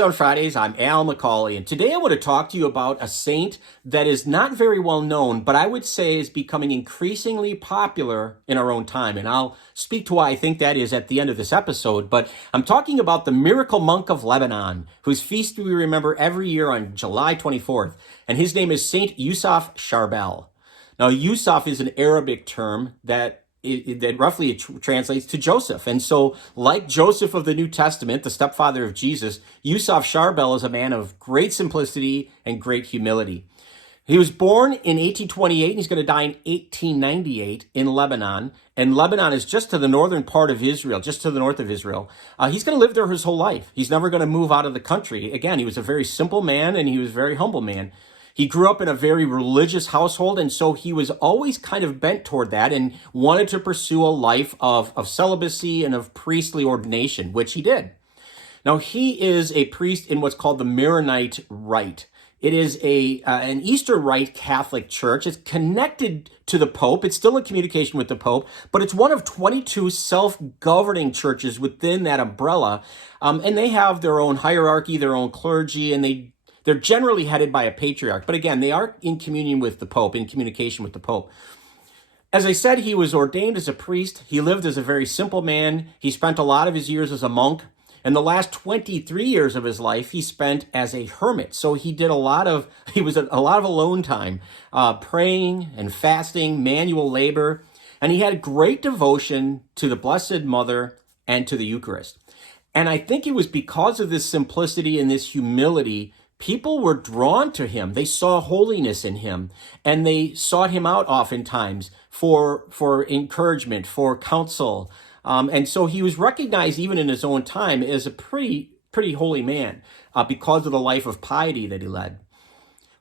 on Fridays. I'm Al McCauley, and today I want to talk to you about a saint that is not very well known, but I would say is becoming increasingly popular in our own time. And I'll speak to why I think that is at the end of this episode. But I'm talking about the miracle monk of Lebanon, whose feast we remember every year on July 24th. And his name is Saint Youssef Charbel. Now, Youssef is an Arabic term that roughly translates to Joseph. And so, like Joseph of the New Testament, the stepfather of Jesus, Youssef Charbel is a man of great simplicity and great humility. He was born in 1828, and he's going to die in 1898 in Lebanon. And Lebanon is just to the northern part of Israel, just to the north of Israel. He's going to live there his whole life. He's never going to move out of the country. Again, he was a very simple man, and he was a very humble man. He grew up in a very religious household, and so he was always kind of bent toward that and wanted to pursue a life of celibacy and of priestly ordination, which he did. Now, he is a priest in what's called the Maronite Rite. It is an Eastern Rite Catholic church. It's connected to the Pope. It's still in communication with the Pope, but it's one of 22 self-governing churches within that umbrella, and they have their own hierarchy, their own clergy, and they're generally headed by a patriarch. But again, they are in communion with the Pope, in communication with the Pope. As I said, he was ordained as a priest. He lived as a very simple man. He spent a lot of his years as a monk. And the last 23 years of his life, he spent as a hermit. So he was a lot of alone time, praying and fasting, manual labor. And he had great devotion to the Blessed Mother and to the Eucharist. And I think it was because of this simplicity and this humility, people were drawn to him. They saw holiness in him, and they sought him out oftentimes for encouragement, for counsel. And so he was recognized even in his own time as a pretty holy man because of the life of piety that he led.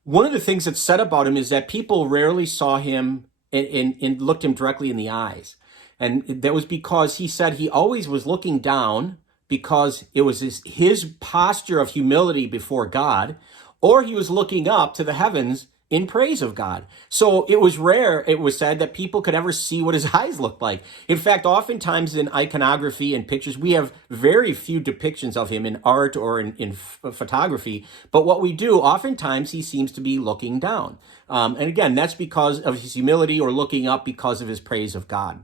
One of the things that's said about him is that people rarely saw him and looked him directly in the eyes. And that was because he said he always was looking down, because it was his posture of humility before God, or he was looking up to the heavens in praise of God. So it was rare, it was said, that people could ever see what his eyes looked like. In fact, oftentimes in iconography and pictures, we have very few depictions of him in art or in photography. But what we do, oftentimes he seems to be looking down. And again, that's because of his humility, or looking up because of his praise of God.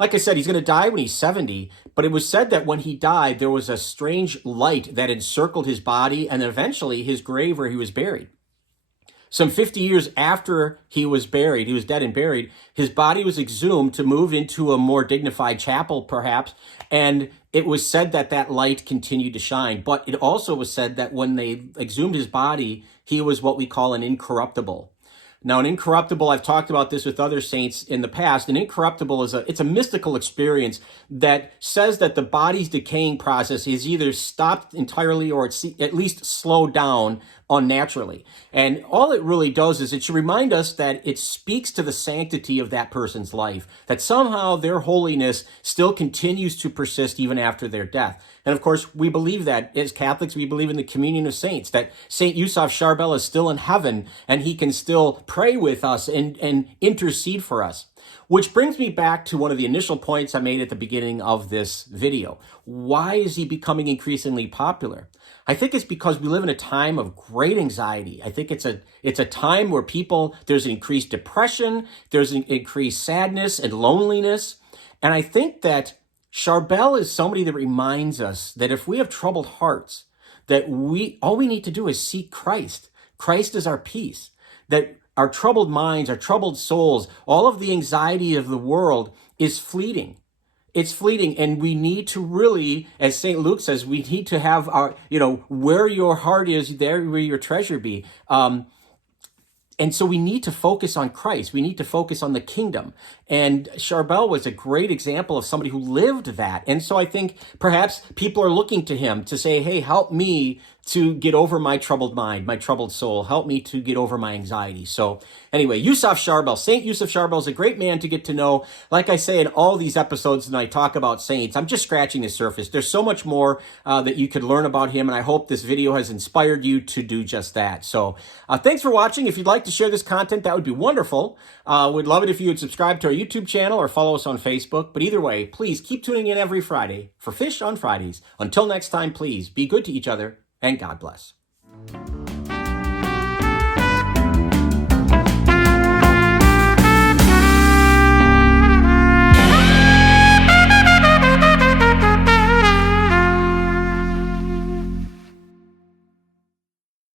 Like I said, he's going to die when he's 70, but it was said that when he died, there was a strange light that encircled his body and eventually his grave where he was buried. Some 50 years after he was buried, he was dead and buried, his body was exhumed to move into a more dignified chapel, perhaps, and it was said that that light continued to shine. But it also was said that when they exhumed his body, he was what we call an incorruptible. Now, an incorruptible, I've talked about this with other saints in the past. An incorruptible it's a mystical experience that says that the body's decaying process is either stopped entirely or it's at least slowed down unnaturally. And all it really does is it should remind us that it speaks to the sanctity of that person's life, that somehow their holiness still continues to persist even after their death. And of course, we believe that as Catholics, we believe in the communion of saints, that Saint Youssef Charbel is still in heaven and he can still pray with us and intercede for us. Which brings me back to one of the initial points I made at the beginning of this video. Why is he becoming increasingly popular? I think it's because we live in a time of great anxiety. I think it's a time where there's increased depression, there's an increased sadness and loneliness. And I think that Charbel is somebody that reminds us that if we have troubled hearts, that all we need to do is seek Christ. Christ is our peace. That our troubled minds, our troubled souls, all of the anxiety of the world is fleeting. It's fleeting, and we need to really, as St. Luke says, we need to have our, where your heart is, there will your treasure be. And so we need to focus on Christ. We need to focus on the kingdom. And Charbel was a great example of somebody who lived that. And so I think perhaps people are looking to him to say, hey, help me to get over my troubled mind, my troubled soul. Help me to get over my anxiety. So anyway, Youssef Charbel, Saint Youssef Charbel is a great man to get to know. Like I say in all these episodes when I talk about saints, I'm just scratching the surface. There's so much more that you could learn about him, and I hope this video has inspired you to do just that. So thanks for watching. If you'd like to share this content, that would be wonderful. We'd love it if you would subscribe to our YouTube channel or follow us on Facebook. But either way, please keep tuning in every Friday for Fish on Fridays. Until next time, please be good to each other and God bless.